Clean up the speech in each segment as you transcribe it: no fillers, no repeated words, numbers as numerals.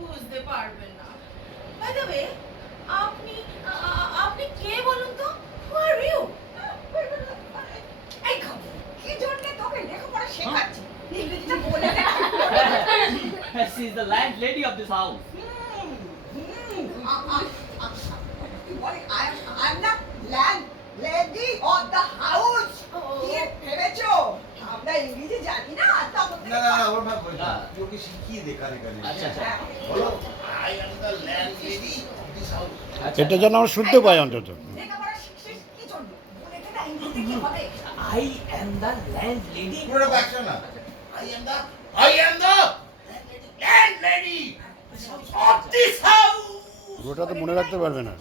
বুঝতে পারবেন না। বাই দ্য ওয়ে, আপনি আপনি কে বলুন তো? হু আর ইউ? এই খবর কি জন্য তোকে লেখাপড়া শেখাচ্ছি ইংরেজিটা বলে দে She is the landlady of this house. কি বলে I am the land lady of the house কি ভেবেছো আমরা ইংরেজি জানি না তা বলতে না ওর ভাব বলি তুই ওকে শিখিয়ে দে কানে কানে আচ্ছা আচ্ছা বলো I am the landlady of this house এটা যেন আমরা শুনতে পাই অন্তত। লেখাপড়া শিখছিস কি জন্য বলে দে না ইংরেজি কি হবে I am the landlady. পুরো বাক্য না I am the landlady of this house ওটা তো মনে রাখতে পারবে না।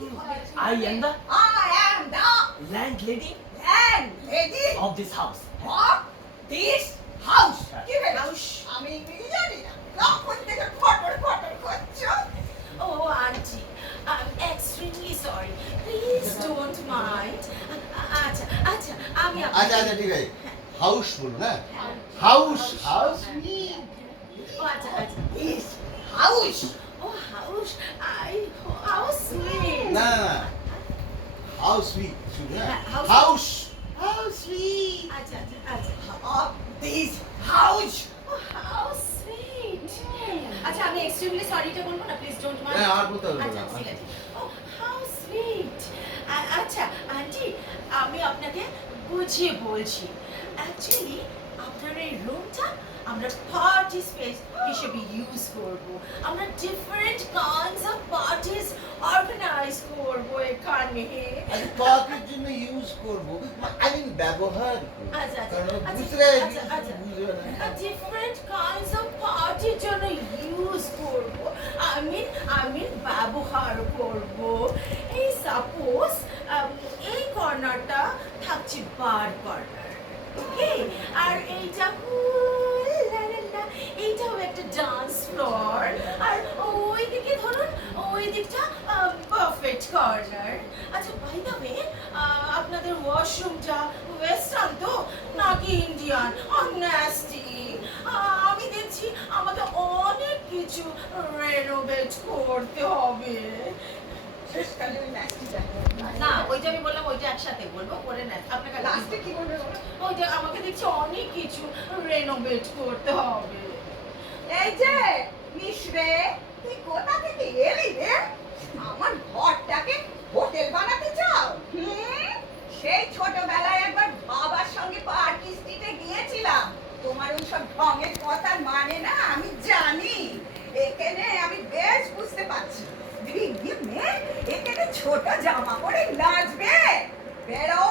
I am the I am the landlady land lady of this house. Of this house কি হাউস আমি ইংরেজি জানি না কখন থেকে ফটর করছো Oh, auntie, I'm extremely sorry. Please don't mind. আচ্ছা আচ্ছা আমি আচ্ছা আচ্ছা ঠিক আছে হাউস বলো না হাউস হাউস মি ও আচ্ছা আচ্ছা দিস হাউস ও হাউস how sweet. না হাউস উই শুনে house- হাউস হাউস উই আচ্ছা আচ্ছা আচ্ছা অফ দিস হাউস ও how sweet. আচ্ছা আমি এক্সট্রিমলি সরিটা বলবো না, প্লিজ ডোন্ট মাইন্ড। হ্যাঁ, আর বলতে হবে না। আচ্ছা ঠিক আছে। ও হাউ সুইট। আচ্ছা আন্টি, আমি আপনাকে বুঝিয়ে বলছি। অ্যাকচুয়ালি আপনার এই রুমটা আমরা পার্টি স্পেস হিসেবে ইউজ করব। আমরা different kinds of parties organise করব এখানে। আচ্ছা পার্টির জন্য ইউজ করব আই মিন ব্যবহার করব আচ্ছা কারণ আচ্ছা বুঝতে আচ্ছা আচ্ছা বুঝবে না ডিফারেন্ট কাইন্ডস অফ পার্টির জন্য ইউজ করব। আমি ব্যবহার করব। এই সাপোজ এই কর্নারটা থাকছে বার কর্নার, ওকে? আর এইটা এইটাও একটা ডান্স ফ্লোর, আর ওইদিকে ধরুন ওই দিকটা পারফেক্ট কর্নার। আচ্ছা বাই দ্য ওয়ে, আপনাদের ওয়াশরুমটা ওয়েস্টার্ন তো নাকি ইন্ডিয়ান? অনেস্টি আমি দেখছি আমাকে অনেক কিছু রেনোভেট করতে হবে। শেষকালে ওই ন্যাস্টি জানি না ওইটা আমি বললাম ওইটা একসাথে বলবো, করে নেন আপনাকে। লাস্টে কি বলবে বলো ওইটা আমাকে দেখছি অনেক কিছু রেনোভেট করতে হবে। এই যে মিশরে তুই কোথা থেকে এলি রে আমার ঘরটাকে হোটেল বানাতে চাও সেই ছোটবেলায় একবার বাবার সঙ্গে পার্টি স্ট্রিটে গিয়েছিলাম তোমার ওই সব ঢঙের কথা মানে না আমি জানি এখানে আমি বেশ বুঝতে পারছি ভিড় মেয়ে এখানে ছোট জামা পরে নাচবে বেরো